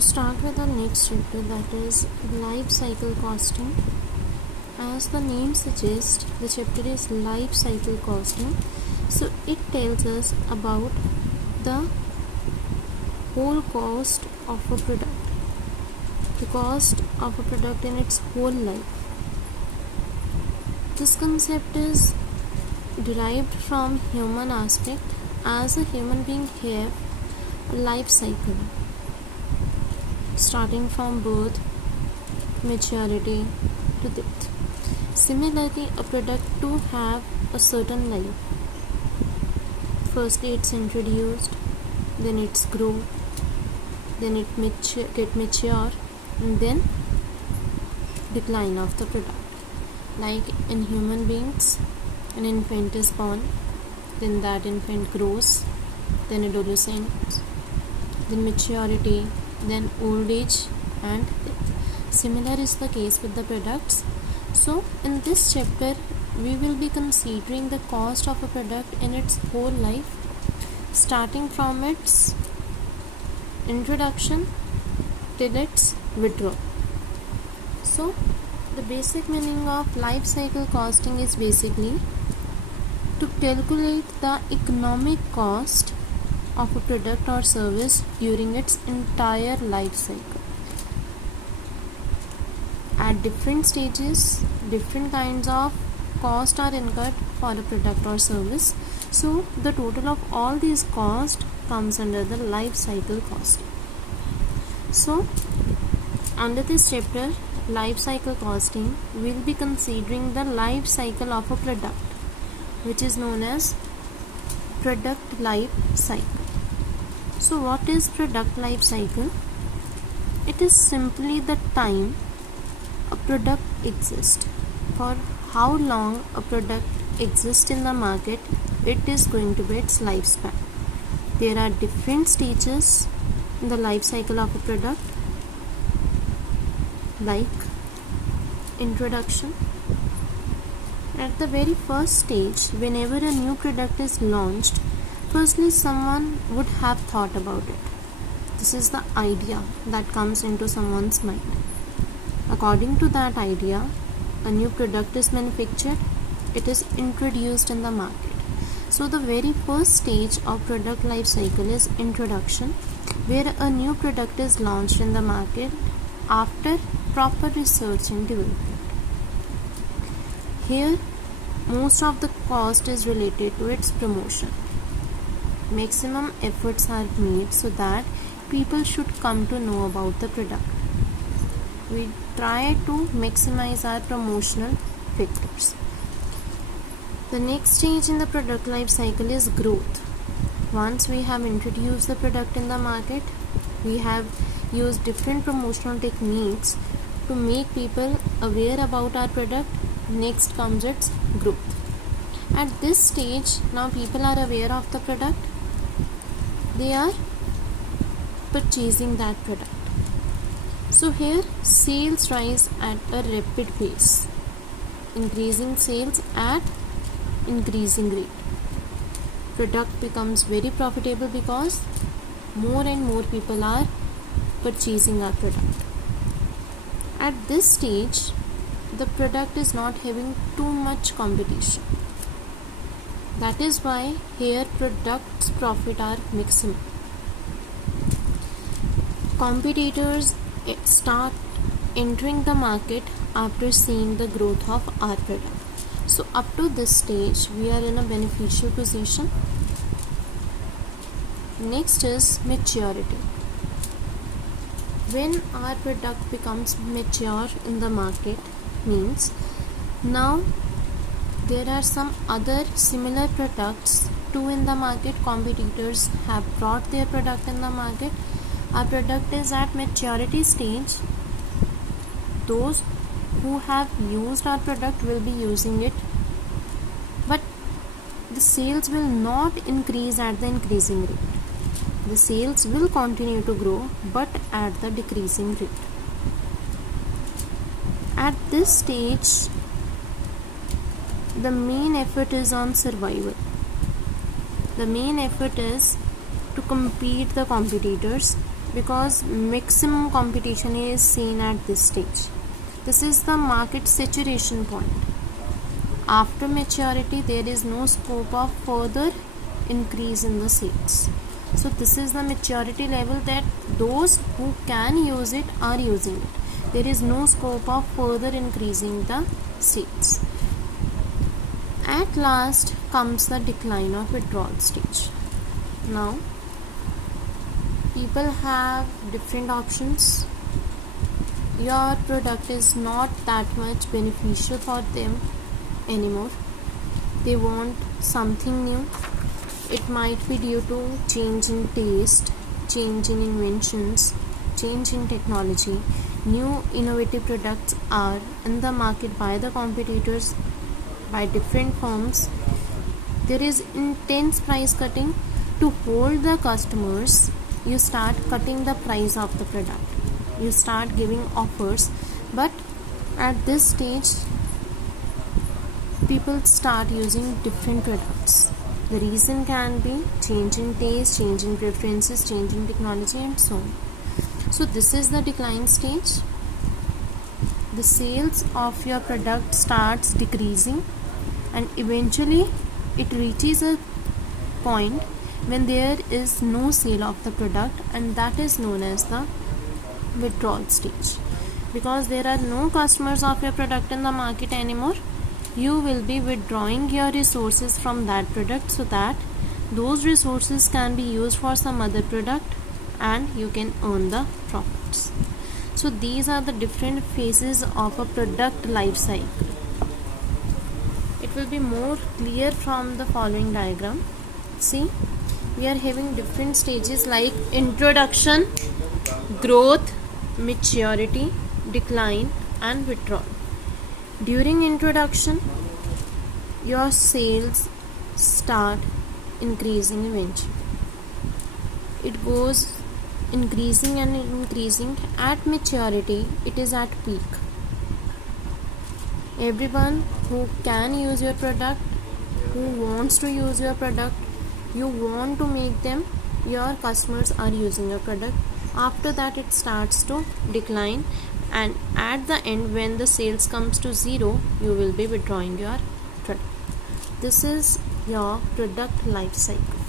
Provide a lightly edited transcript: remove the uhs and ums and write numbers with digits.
To start with the next chapter, that is life cycle costing. As the name suggests, the chapter is life cycle costing. So it tells us about the whole cost of a product, the cost of a product in its whole life. This concept is derived from human aspect, as a human being have a life cycle starting from birth, maturity to death. Similarly, a product to have a certain life. Firstly, it's introduced, then it's grow, then it get mature, and then decline of the product. Like in human beings, an infant is born, then that infant grows, then adolescent, then maturity, then old age and death. Similar is the case with the products. So in this chapter we will be considering the cost of a product in its whole life, starting from its introduction till its withdrawal. So the basic meaning of life cycle costing is basically to calculate the economic cost of a product or service during its entire life cycle. At different stages, different kinds of costs are incurred for a product or service. So the total of all these costs comes under the life cycle costing. So under this chapter, life cycle costing, we will be considering the life cycle of a product, which is known as product life cycle. So what is product life cycle? It is simply the time a product exists. For how long a product exists in the market, it is going to be its lifespan. There are different stages in the life cycle of a product, like introduction. At the very first stage, whenever a new product is launched, firstly someone would have thought about it. This is the idea that comes into someone's mind. According to that idea, a new product is manufactured, it is introduced in the market. So the very first stage of product life cycle is introduction, where a new product is launched in the market after proper research and development. Here, most of the cost is related to its promotion. Maximum efforts are made so that people should come to know about the product. We try to maximize our promotional factors. The next stage in the product life cycle is growth. Once we have introduced the product in the market, we have used different promotional techniques to make people aware about our product. Next comes its growth. At this stage, now people are aware of the product. They are purchasing that product. So here sales rise at a rapid pace, increasing sales at increasing rate. Product becomes very profitable because more and more people are purchasing our product. At this stage, the product is not having too much competition. That is why here products profit are maximum. Competitors start entering the market after seeing the growth of our product. So up to this stage, we are in a beneficial position. Next is maturity. When our product becomes mature in the market, means now there are some other similar products too in the market. Competitors have brought their product in the market. Our product is at maturity stage. Those who have used our product will be using it, but the sales will not increase at the increasing rate. The sales will continue to grow, but at the decreasing rate. At this stage, the main effort is on survival. The main effort is to compete the competitors because maximum competition is seen at this stage. This is the market saturation point. After maturity, there is no scope of further increase in the sales. So this is the maturity level that those who can use it are using it. There is no scope of further increasing the sales. At last comes the decline or withdrawal stage. Now, people have different options. Your product is not that much beneficial for them anymore. They want something new. It might be due to change in taste, change in inventions, change in technology. New innovative products are in the market by the competitors, by different firms. There is intense price cutting. To hold the customers, you start cutting the price of the product. You start giving offers, but at this stage, people start using different products. The reason can be change in taste, change in preferences, change in technology, and so on. So this is the decline stage. The sales of your product starts decreasing, and eventually it reaches a point when there is no sale of the product, and that is known as the withdrawal stage. Because there are no customers of your product in the market anymore, you will be withdrawing your resources from that product so that those resources can be used for some other product and you can earn the profits. So these are the different phases of a product life cycle. It will be more clear from the following diagram. See, we are having different stages like introduction, growth, maturity, decline, and withdrawal. During introduction, your sales start increasing eventually. It goes increasing and increasing. At maturity, it is at peak. Everyone who can use your product, who wants to use your product, you want to make them your customers are using your product. After that, it starts to decline, and at the end, when the sales comes to zero, you will be withdrawing your product. This is your product life cycle.